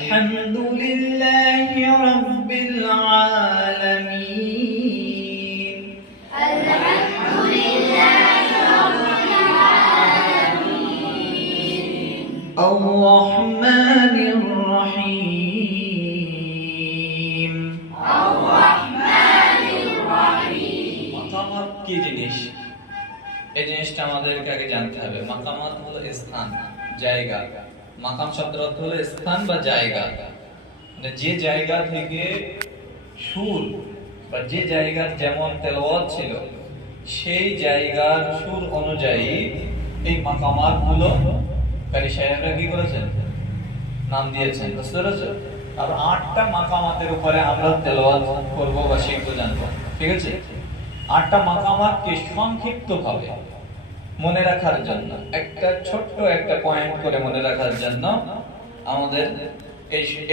আলহামদুলিল্লাহি রাব্বিল আলামিন। আলহামদুলিল্লাহি রাব্বিল আলামিন। আর-রাহমানির রহিম। আর-রাহমানির রহিম। মাকামাত কি জিনিস? এই জিনিসটা আমাদেরকে আগে জানতে হবে। মাকামাত হলো স্থান, জায়গা। মাকাম শব্দের অর্থ হলো স্থান বা জায়গা। মানে যে জায়গা থেকে সুর বা যে জায়গার যেমন তেলাওয়াত ছিল সেই জায়গার সুর অনুযায়ী এই মাকামাত গুলো কারি সাহেবরা কি করেছেন? নাম দিয়েছেন। বুঝতে পেরেছো? আর 8টা মাকামাতের উপরে আমরা তেলাওয়াত করব বা শিখবো, জানবো। ঠিক আছে? 8টা মাকামাতকে সংক্ষিপ্ত ভাবে মনে রাখার জন্য, একটা ছোট্ট একটা পয়েন্ট করে মনে রাখার জন্য আমাদের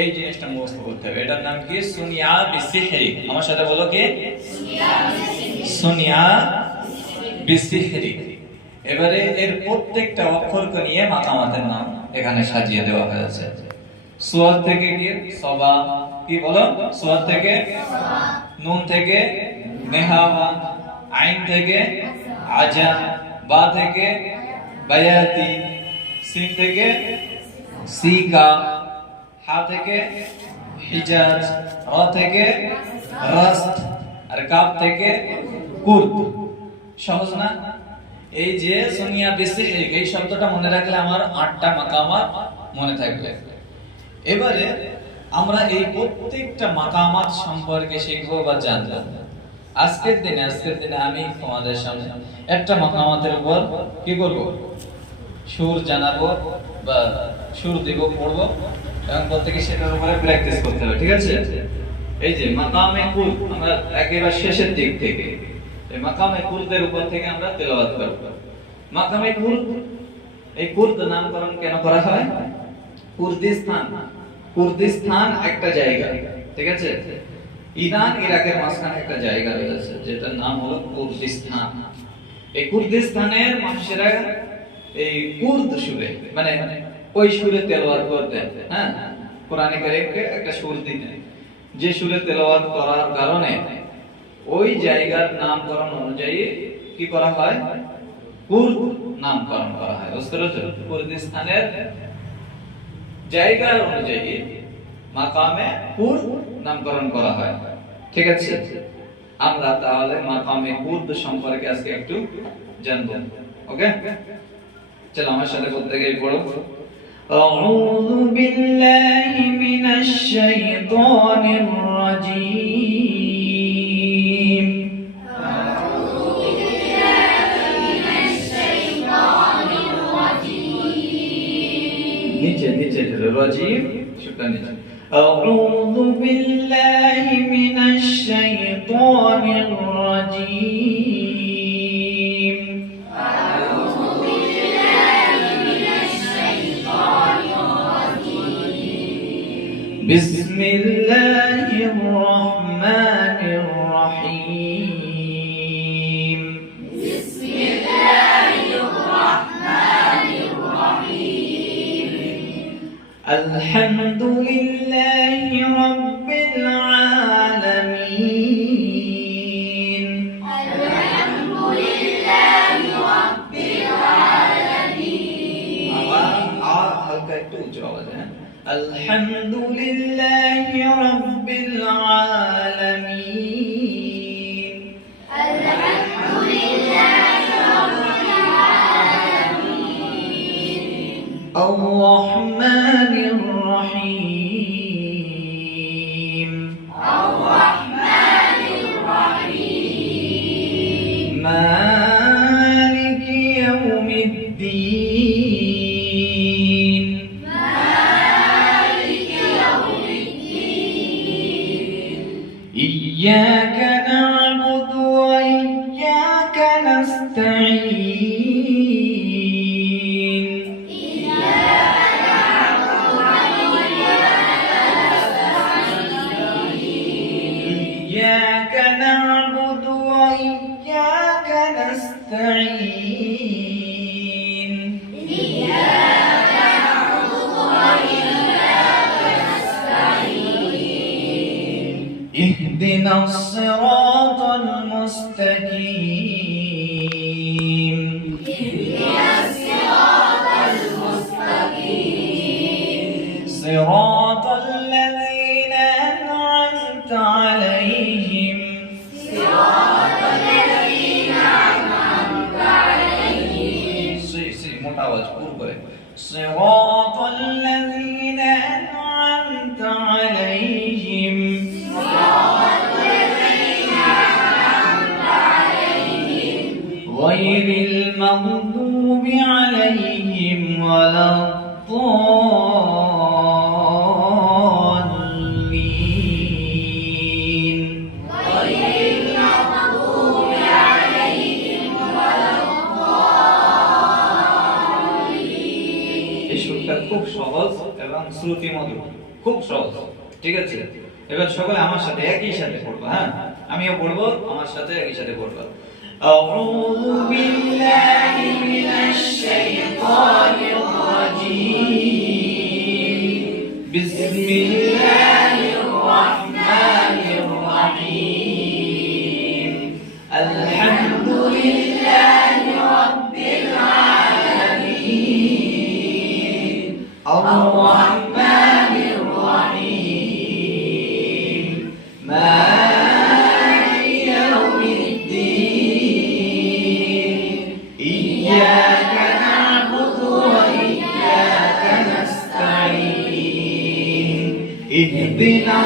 এই জিনিসটা মুখস্থ করতে হবে। এটার নাম কি? সুনিয়া বিসিহরি। আমার সাথে বলো কি? সুনিয়া বিসিহরি। এবারে এর প্রত্যেকটা অক্ষরকে নিয়ে মাকামাতের নাম এখানে সাজিয়ে দেওয়া হয়েছে। সুয়াদ থেকে কি? সবা। কি বলো? সুয়াদ থেকে নুন থেকে নেহাওয়া, আইন থেকে আজা, বা থেকে বায়াতি, সিন থেকে সিকা, হা থেকে হিজাজ, র থেকে রাস্ত, আর কাফ থেকে কুর্দ। সহজ না? এই যে সুনিয়া বিসিহরি, এই শব্দটা মনে রাখলে আমার 8টা মাকামাত মনে থাকবে। এবারে আমরা এই প্রত্যেকটা মাকামাত সম্পর্কে শিখবো বা জানবো। আজকের দিনে আমি তোমাদের সামনে একটা মাকামাতের উপর কি করব? সুর জানাবো বা সুর দেব, পড়বো এবং প্রত্যেকে সেটার উপরে প্র্যাকটিস করতে হবে। ঠিক আছে? এই যে মাকামে কুল, আমরা একেবারে শেষের দিক থেকে এই মাকামে কুলদের উপর থেকে আমরা তেলাওয়াত করব। মাকামে কুল, এই কুর্দ নামকরণ কেন করা হয়? কুর্দিস্তান একটা জায়গা। ঠিক আছে? ইরান ইরাকের মাঝখানে একটা জায়গা রয়েছে যেটার নাম হলো কুর্দিস্তান। এই কুর্দিস্তানের মানুষেরা এই কুর্দ সুরে, মানে ওই সুরে তেলাওয়াত করতেন। হ্যাঁ, কোরআনে কারীমকে একটা সুর দিতেন, যে সুরে তেলাওয়াত করার কারণে ওই জায়গার নামকরণ অনুযায়ী কি করা হয়? কুর্দ নামকরণ করা হয়। বুঝতে পেরেছো? কুর্দিস্তানের জায়গার অনুযায়ী মাকামে কুর্দ নামকরণ করা হয়। ঠিক আছে? আমরা তাহলে মাকামে কুর্দ সম্পর্কে আজকে একটু জানবো। ওকে, চলো আমার সাথে প্রত্যেকেই পড়ো। আউযু বিল্লাহি মিনাশ শাইতানির রাজীম। আউযু বিল্লাহি মিনাশ শাইতানির রাজীম। নিচে রাজীম, শুটা নিচে। আউযু বিল্লাহি মিনাশ শাইতানির রাজীম। আউযু বিল্লাহি মিনাশ শাইতানির রাজীম। বিসমিল্লাহির রহমানির রহিম। বিসমিল্লাহির রহমানির রহিম। আলহামদুলিল্লাহি রাব্বিল আলামিন। আলহামদুলিল্লাহি রাব্বিল আলামিন। আবার হালকা একটু উঁচু আওয়াজে। আলহামদুলিল্লাহি রাব্বিল আলামিন। আলহামদুলিল্লাহি রাব্বিল আলামিন। আর-রাহমানির রহিম। আর-রাহমানির রহিম। মালিকি ইয়াউমিদ্দিন। মালিকি ইয়াউমিদ্দিন। ইয়্যাকা না'বুদু ওয়া ইয়্যাকা নাস্তাঈন। ইyyaka na'budu wa iyyaka nasta'in। ইয়্যাকা না'বুদু ওয়া ইয়্যাকা নাস্তাঈন। ইyyaka na'budu wa iyyaka اهدنا الصراط المستقيم صراط الذين أنعمت عليهم মোটা আওয়াজ পুরো করে صراط الذين أنعمت عليهم غير المغضوب عليهم ولا الضالين এই সুরটা খুব সহজ এবং শ্রুতিমধুর, খুব সহজ। ঠিক আছে, এবার সকলে আমার সাথে একই সাথে পড়বো। হ্যাঁ, আমিও পড়বো, আমার সাথে একই সাথে পড়বো। أعوذ بالله من الشيطان الرجيم بسم الله الرحمن الرحيم الحمد لله رب العالمين الرحمن الرحيم مالك يوم الدين إياك نعبد وإياك نستعين اهدنا